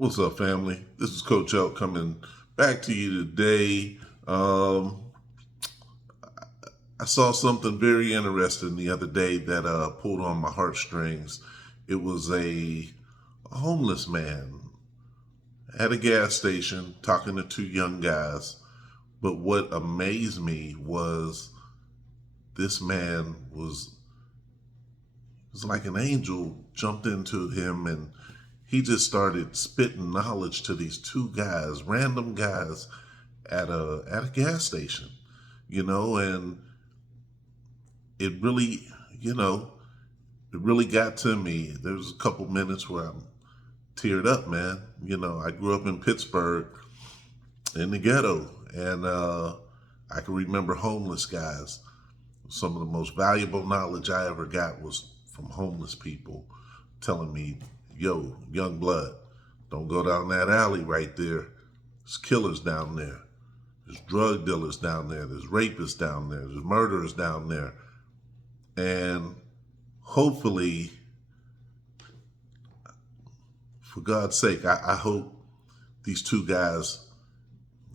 What's up, family? This is Coach Elk coming back to you today. I saw something very interesting the other day that pulled on my heartstrings. It was a homeless man at a gas station talking to two young guys. But what amazed me was this man was like an angel jumped into him, and he just started spitting knowledge to these two guys, random guys at a gas station, and it really, it really got to me. There was a couple minutes where I'm teared up, man. I grew up in Pittsburgh in the ghetto, and I can remember homeless guys. Some of the most valuable knowledge I ever got was from homeless people telling me, yo, young blood, don't go down that alley right there. There's killers down there. There's drug dealers down there. There's rapists down there. There's murderers down there. And hopefully, for God's sake, I hope these two guys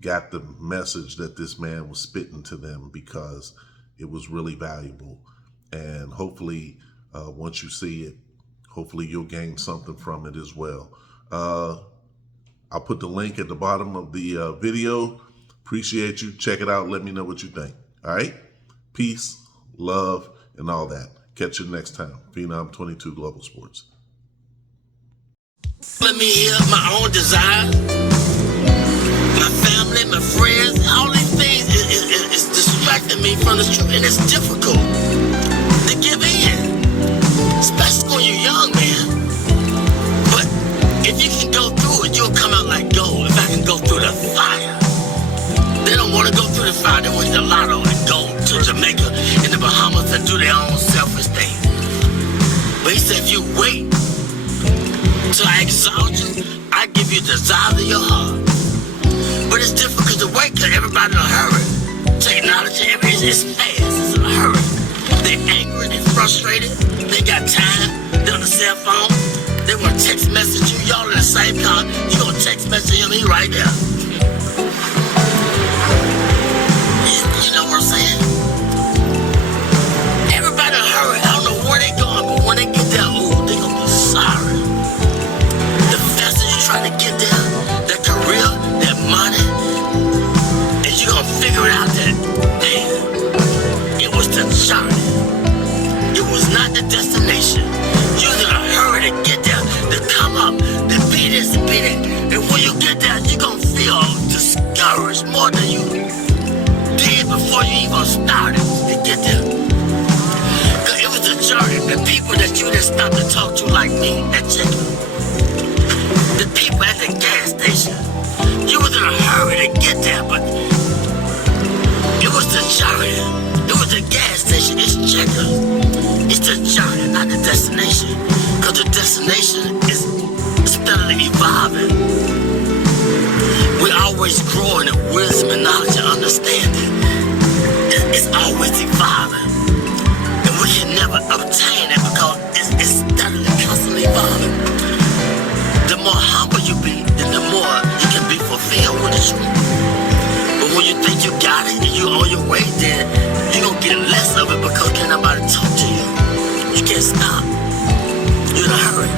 got the message that this man was spitting to them, because it was really valuable. And hopefully, once you see it, hopefully you'll gain something from it as well. I'll put the link at the bottom of the video. Appreciate you. Check it out. Let me know what you think. All right? Peace, love, and all that. Catch you next time. Phenom 22 Global Sports. Let me hear my own desire, my family, my friends, all these things is distracting me from the truth, and it's difficult to give in, especially when you're young, man. But if you can go through it, you'll come out like gold. If I can go through the fire, they don't want to go through the fire. They want the lotto and go to Jamaica and the Bahamas and do their own selfish thing. But he said, if you wait till I exalt you, I give you the desire of your heart. But it's difficult to wait because everybody in a hurry. Technology, everything is fast, it's in a hurry. They're angry, they're frustrated, they got time, they're on the cell phone, they want to text message you, y'all in the same car, you gonna text message him, he right there. You know what I'm saying? Everybody in a hurry, I don't know where they going, but when they get there, ooh, they gonna be sorry. The faster you try to get there, that career, that money, and you gonna figure it out that, man, it was the journey. It was not the destination. You're in a hurry to get there, to come up, to be this, to be that. And when you get there, you're gonna feel discouraged more than you did before you even started to get there. Cause it was a journey. The people that you didn't stop to talk to, like me, that chicken. The people at the gas station. You was in a hurry to get there, but it was the journey. It was the gas station. It's checkers. It's the journey, not the destination. Because the destination is steadily evolving. We're always growing in wisdom and knowledge and understanding. It's always evolving. And we can never obtain it because it's steadily, constantly evolving. The more humble you be, then the more you can be fulfilled with the truth. But when you think you got it and you're on your way, then you're going to get less of it because can't nobody talk to you. You can't stop. You're in a hurry.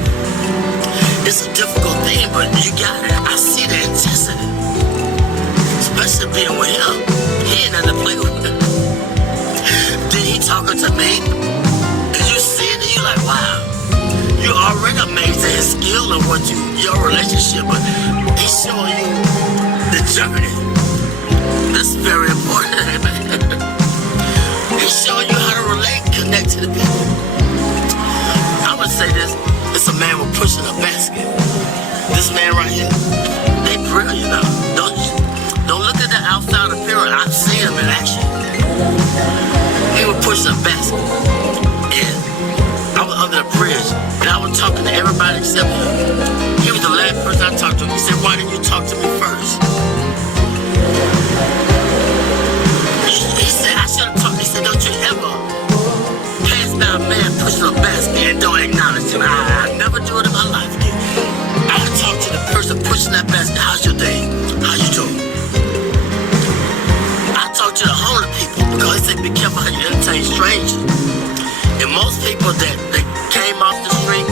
It's a difficult thing, but you got it. I see the intensity. Especially being with him. He ain't nothing to play with. Then he talking to me. And you see it and you're like, wow. You're already amazed at his skill and what your relationship, but he's showing you the journey. That's very important. He's showing you how to relate, connect to the people. I would say this, it's a man with pushing a basket. This man right here, they brilliant now. Don't look at the outside appearance. I've seen him in action. He was pushing a basket. And I was under the bridge, and I was talking to everybody except him. He was the last person I talked to. He said, why didn't you talk to me first? He said, I should have talked. He said, don't you ever pass down a man pushing a basket and don't acknowledge him. I never do it in my life. I talk to the person fish in that basket. How's your day? How you doing? I talk to the homeless people because they say be careful how you entertain strangers. And most people that they came off the street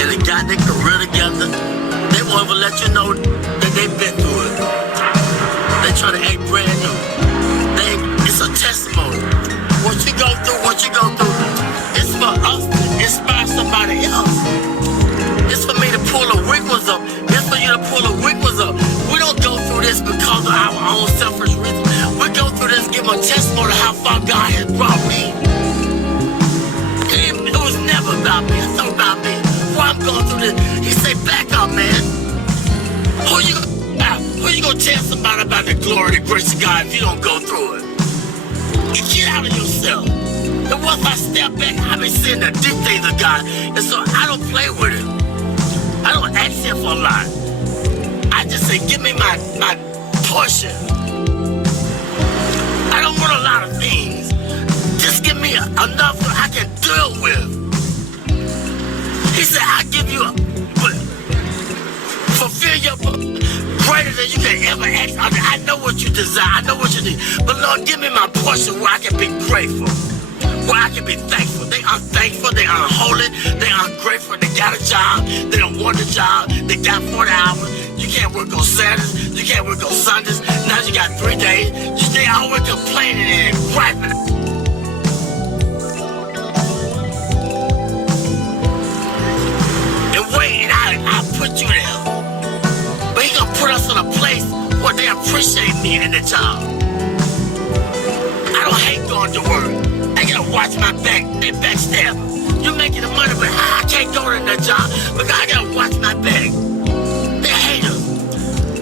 and they got their career together, they won't even let you know that they've been through it. They try to act brand new. It's a testimony. What you go through, it's for us to inspire somebody else. It's for me to pull the weak ones up. It's for you to pull the weak ones up. We don't go through this because of our own selfish reasons. We go through this, give a testimony of how far God has brought me. It was never about me. It's not about me. Why I'm going through this. He said, back up, man. Who you gonna tell somebody about the glory, the grace of God if you don't go through it? You get out of yourself. And once I step back, I've been seeing the deep things of God. And so I don't play with it. I don't ask him for a lot. I just say, give me my portion. I don't want a lot of things. Just give me enough that I can deal with. He said, I give you fulfill your greater than you can ever ask. I know what you desire. I know what you need. But Lord, give me my portion where I can be grateful. Where I can be thankful. They unthankful. They unholy. They ungrateful. They got a job. They don't want a job. They got 40 hours. You can't work on Saturdays. You can't work on Sundays. Now you got 3 days. They always complaining and griping. And waiting, I put you there. But he gonna put us in a place where they appreciate me in the job. I don't hate going to work. I gotta watch my back. They backstab. You making the money, but I can't go to that job because I gotta watch my back. They hate us.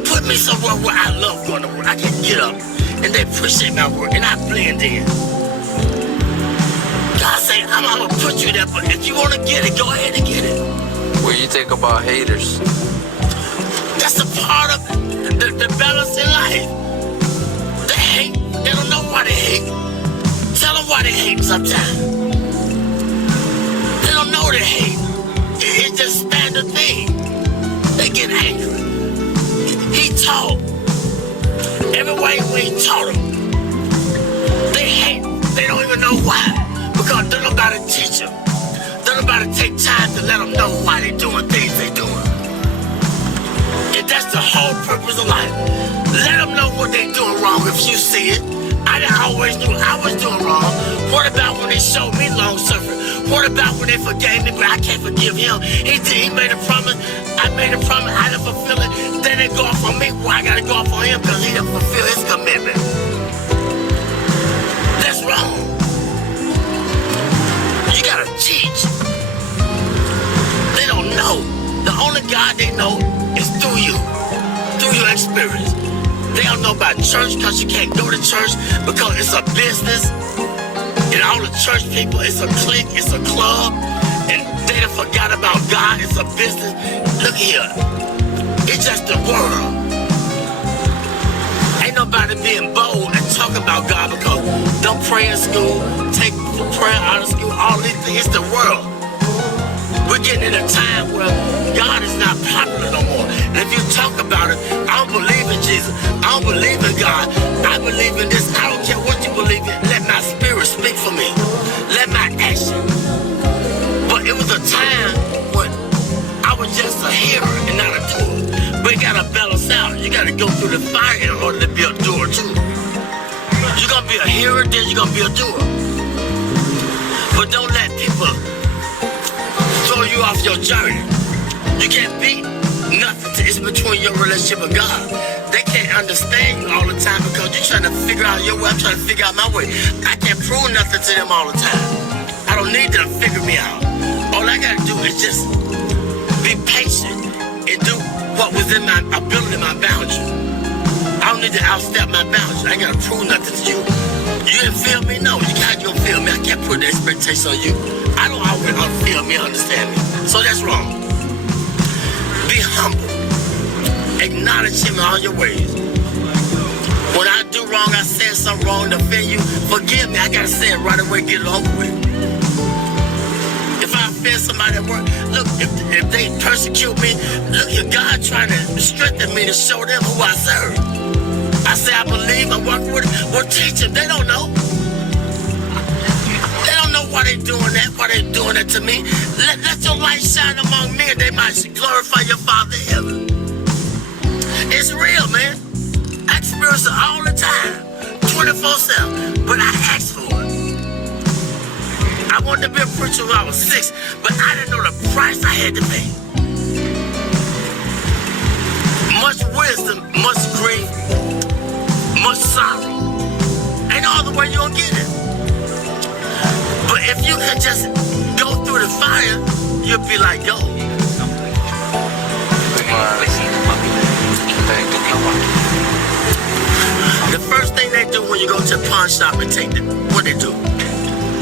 Put me somewhere where I love going to work. I can get up and they appreciate my work and I blend in. God say, I'm gonna put you there, but if you wanna get it, go ahead and get it. What do you think about haters? That's a part of the balance in life. They hate. They don't know why they hate. Tell them why they hate sometimes. They don't know they hate. It's just standard thing. They get angry. He taught. Every way he taught them. They hate. They don't even know why. Because don't nobody teach them. Don't nobody take time to let them know why they doing things they doing. And that's the whole purpose of life. Let them know what they doing wrong if you see it. I always knew I was doing wrong. What about when they showed me long suffering? What about when they forgave me but I can't forgive him? He made a promise. I made a promise. I didn't fulfill it. Then they go off on me. Well, I got to go off on him because he didn't fulfill his commitment. That's wrong. You got to teach. They don't know. The only God they know is through you. Through your experience. They don't know about church because you can't go to church because it's a business. And all the church people, it's a clique, it's a club. And they done forgot about God, it's a business. Look here, it's just the world. Ain't nobody being bold and talk about God because don't pray in school, take prayer out of school, all these things, it's the world. We're getting in a time where God is not popular no more. And if you talk about it, I don't believe in Jesus. I don't believe in God. I believe in this. I don't care what you believe in. Let my spirit speak for me. Let my action. But it was a time when I was just a hearer and not a doer. But you gotta balance out. You gotta go through the fire in order to be a doer too. You're gonna be a hearer, then you're gonna be a doer. But don't let people throw you off your journey. You can't beat nothing. It's between your relationship with God. They can't understand you all the time because you're trying to figure out your way. I'm trying to figure out my way. I can't prove nothing to them all the time. I don't need them to figure me out. All I gotta do is just be patient and do what was in my ability, my boundary. I don't need to outstep my boundary. I ain't gotta prove nothing to you. You didn't feel me? No, you can't go feel me. I can't put the expectation on you. I don't always feel me, understand me. So that's wrong. Be humble. Acknowledge him in all your ways. When I do wrong, I said something wrong to offend you, forgive me. I gotta say it right away, get it over with. If I offend somebody at work, look, if they persecute me, look at God trying to strengthen me to show them who I serve. I say I believe, I work with it. Well, teach them. They don't know. They don't know why they doing that, why they doing it to me. Let your light shine among men. They might glorify your Father in heaven. It's real, man. I experience it all the time, 24/7. But I asked for it. I wanted to be a preacher when I was 6, but I didn't know the price I had to pay. Much wisdom, much grief, much sorrow. Ain't no other way you gonna get it. But if you can just go through the fire, you'll be like gold. The first thing they do when you go to a pawn shop and take them, what they do?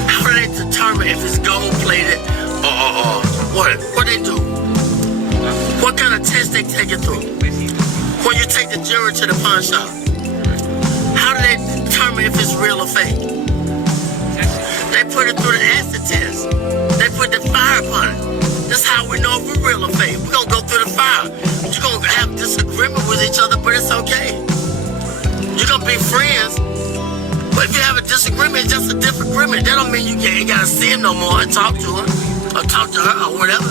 How do they determine if it's gold plated or what they do? What kind of test they take it through? When you take the jewelry to the pawn shop, how do they determine if it's real or fake? They put it through the acid test. They put the fire upon it. That's how we know if we're real or fake. We're gonna go through the fire. You're gonna have disagreement with each other, but it's okay. You're gonna be friends, but if you have a disagreement, it's just a different agreement. That don't mean you ain't gotta see him no more and talk to her or talk to her or whatever.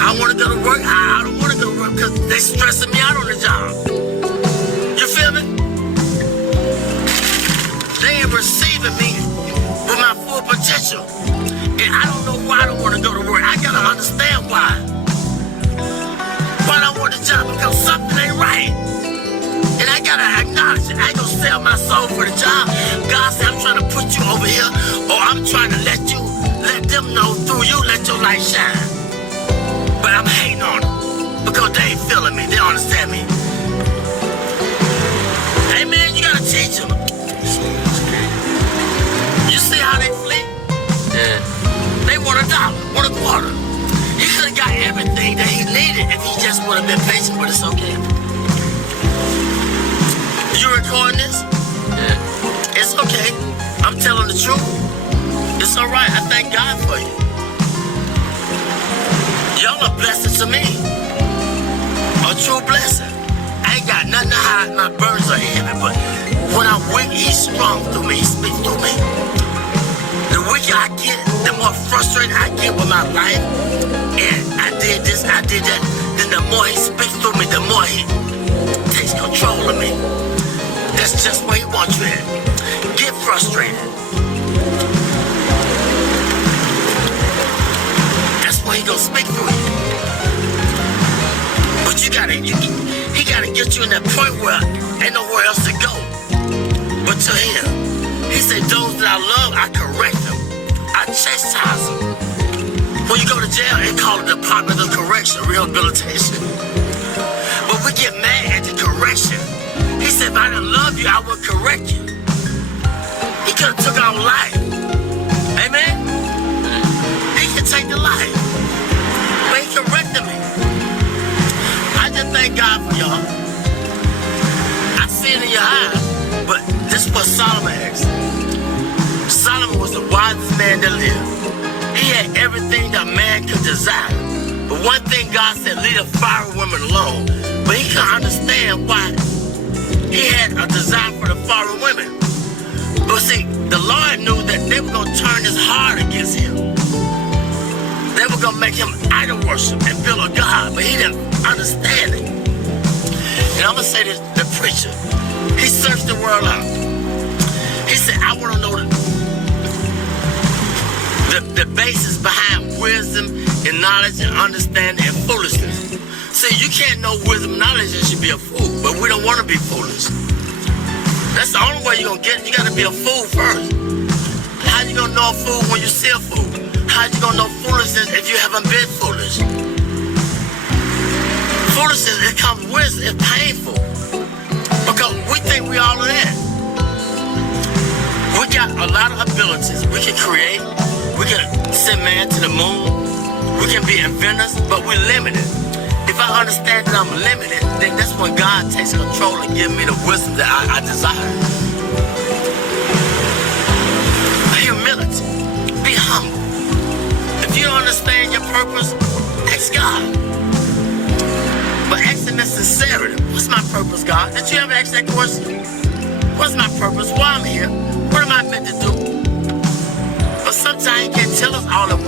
I wanna go to work. I don't wanna go to work because they stressing me out on the job. You feel me? They ain't receiving me with my full potential. And I don't know why I don't want to go to work. I gotta understand why. Why I don't want the job? Because something ain't right. And I gotta acknowledge it. I ain't gonna sell my soul for the job. God said, I'm trying to put you over here, or I'm trying to let them know through you, let your light shine. But I'm hating on them because they ain't feeling me. They don't understand me. Hey man, you gotta teach them. You see how they flee? Yeah. They want $1, want a quarter. He could have got everything that he needed if he just would have been patient, but it's okay. You recording this? Yeah. It's okay. I'm telling the truth. It's all right. I thank God for you. Y'all are blessings to me. A true blessing. I ain't got nothing to hide. My burdens are heavy, but when I'm weak, he's strong through me. He speaks through me. The weaker I get, the more frustrated I get with my life. And I did this, I did that. Then the more he speaks through me, the more he takes control of me. That's just where he wants you at. Get frustrated. That's where he gonna speak through you. But he gotta get you in that point where ain't nowhere else to go but to him. He said, those that I love, I correct them. I chastise them. When you go to jail, they call it the Department of Correction, rehabilitation. But we get mad at the correction. He said, if I didn't love you, I would correct you. He could have took our life. Amen? He could take the life. But he corrected me. I just thank God for y'all. I see it in your eyes. But this is what Solomon asked. Solomon was the wisest man that lived. He had everything that man could desire. But one thing God said, leave the foreign women alone. But he couldn't understand why he had a desire for the foreign women. But see, the Lord knew that they were going to turn his heart against him. They were going to make him idol worship and build a God. But he didn't understand it. And I'm going to say this, the preacher, he searched the world out. He said, I want to know the basis behind wisdom and knowledge and understanding and foolishness. See, you can't know wisdom and knowledge and should be a fool, but we don't want to be foolish. That's the only way you're going to get it. You got to be a fool first. How you going to know a fool when you see a fool? How you going to know foolishness if you haven't been foolish? Foolishness, it comes with, it's painful. Because we think we all of that. We got a lot of abilities. We can create. We can send man to the moon. We can be inventors, but we're limited. If I understand that I'm limited, then that's when God takes control and gives me the wisdom that I desire. Humility. Be humble. If understand your purpose, ask God. But ask Him in sincerity. What's my purpose, God? Did you ever ask that question? What's my purpose? Why I'm here? What am I meant to do? But sometimes He can't tell us all of